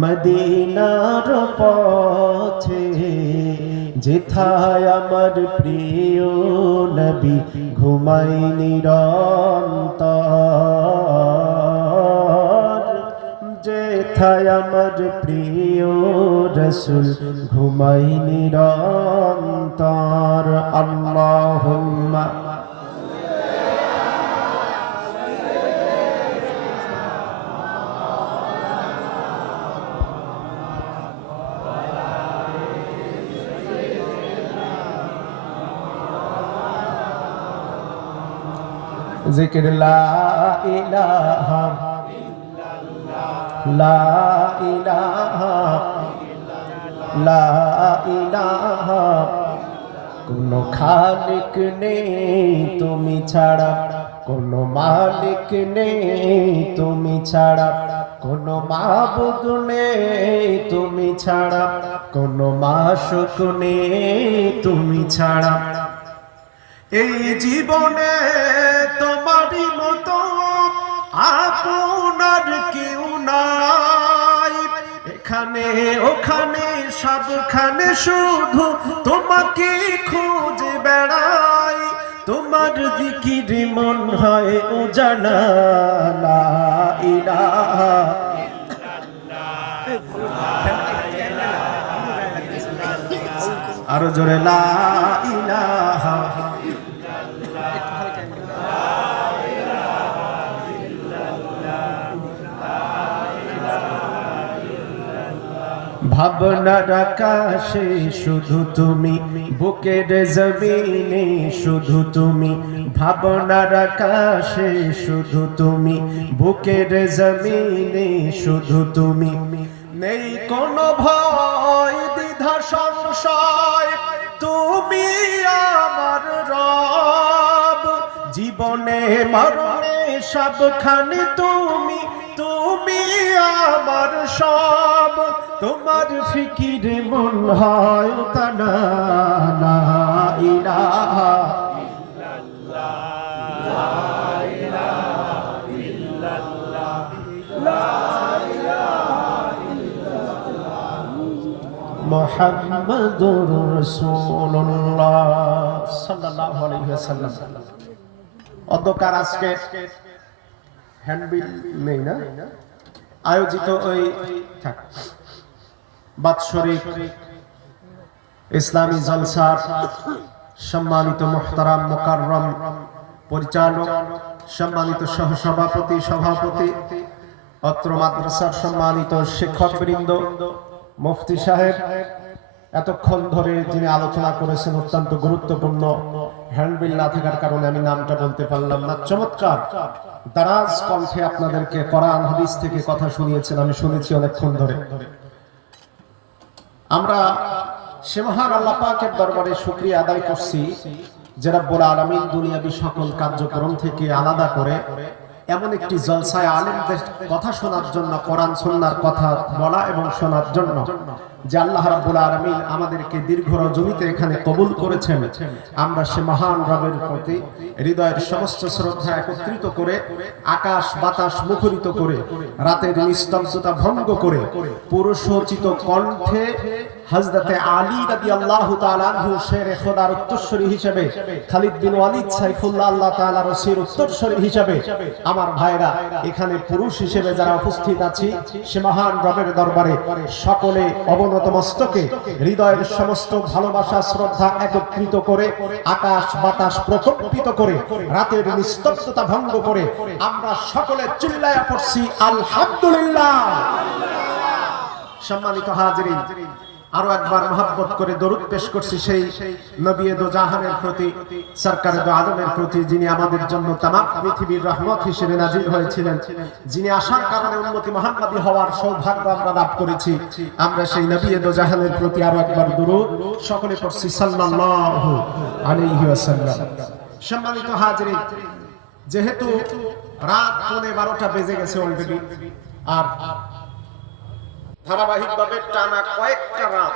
মদিনার পথে যেথায় আমার প্রিয় নবী ঘুমাই নিরন্তর, যেথায় আমার প্রিয় রাসূল ঘুমাই নিরন্তর। আল্লাহুম্মা জিকির লা ইলাহা লা ইলাহা লা ইলাহা, কোনো খালিক নেই তুমি ছাড়া, কোনো মালিক নেই তুমি ছাড়া, কোনো মাবুদ নেই তুমি ছাড়া, কোনো মাশুক নেই তুমি ছাড়া। এই জীবনে তোমারই মতো আপনার কেউ নাই, এখানে ওখানে সবখানে শুধু তোমাকে খুঁজে বেড়াই। তোমার জিকির মন হয় উজালা, লা ইলাহা আরো জোরে লা ইলাহা ভাবনার আকাশে শুধু তুমি, বুকের জমিনে শুধু তুমি, ভাবনার আকাশে শুধু তুমি, বুকের জমিনে শুধু তুমি। নেই কোনো ভয় দ্বিধা সংশয়, তুমি আমার রব, জীবনে মরণে সবখানে তুমি, তুমি আমার সব। তোমার ফিকির মন হয় তানা, লা ইলাহা ইল্লাল্লাহ, লা ইলাহা ইল্লাল্লাহ, লা ইলাহা ইল্লাল্লাহ, মুহাম্মাদুর রাসূলুল্লাহ সাল্লাল্লাহু আলাইহি ওয়াসাল্লাম। অন্ধকার আজকে হ্যান্ডবিল নেই না আয়োজিত ওই বাৎসরিক ইসলামী জলসার সম্মানিত মুহতারাম মুকাররম পরিচালক, সম্মানিত সহসভাপতি, সভাপতি, অত্র মাদ্রাসার সম্মানিত শিক্ষকবৃন্দ, মুফতি সাহেব, এতক্ষণ ধরে যিনি আলোচনা করেছেন অত্যন্ত গুরুত্বপূর্ণ, হ্যান্ডবিল না থাকার কারণে আমি নামটা বলতে পারলাম না, চমৎকার দারাজ কণ্ঠে আপনাদেরকে কোরআন হাদিস থেকে কথা শুনিয়েছেন, আমি শুনেছি অনেকক্ষণ ধরে। আমরা সে মহান আল্লাহ পাকের দরবারে শুকরিয়া আদায় করছি যে রব্বুল আলামিন দুনিয়াবী সকল কার্যক্রম থেকে আলাদা করে এমন একটি জলসায় আলেমদের কথা শোনার জন্য, কোরআন সুন্নাহর কথা বলা এবং শোনার জন্য যে আল্লাহ রাব্বুল আলামিন আমাদেরকে দীর্ঘ রজনীতে এখানে কবুল করেছেন। আমরা সে মহান রবের প্রতি হৃদয়ের সমস্ত শ্রদ্ধা একত্রিত করে, আকাশ বাতাস মুখরিত করে, রাতের নিস্তব্ধতা ভঙ্গ করে, পুরুষোচিত কণ্ঠে হযরতে আলী রাদিয়াল্লাহু তাআলা আনহু শেরে খোদার উত্তরসূরি হিসেবে, খালিদ বিন ওয়ালিদ সাইফুল্লাহ আল্লাহ তাআলার ওসির উত্তরসূরি হিসেবে আমার ভাইরা এখানে পুরুষ হিসেবে যারা উপস্থিত আছি, সে মহান রবের দরবারে সকলে অবনত মস্তকে হৃদয়ের সমস্ত ভালোবাসা শ্রদ্ধা একত্রিত করে, আকাশ বাতাস প্রকম্পিত করে, রাতের নিস্তব্ধতা ভঙ্গ করে আমরা সকলে চিল্লায়া পড়ছি আলহামদুলিল্লাহ। সম্মানিত হাজিরিন, আরো একবার মহব্বত করে দরুদ পেশ করছি সেই নবী দো জাহানের প্রতি, সরকারে দো আলমের প্রতি, যিনি আমাদের জন্য তামাম পৃথিবীর রহমত হিসেবে নাজিল হয়েছিলেন, যিনি আসার কারণে উম্মতি মুহাম্মাদী হওয়ার সৌভাগ্য আমরা লাভ করেছি। আমরা সেই নবী দো জাহানের প্রতি আরো একবার দরুদ সকলে পড়ছি সাল্লাল্লাহু আলাইহি ওয়াসাল্লাম। সম্মানিত হাজিরিন, যেহেতু রাত 12:15 বেজে গেছে অলরেডি, আর ধারাবাহিকভাবে টানা কয়েকটা রাত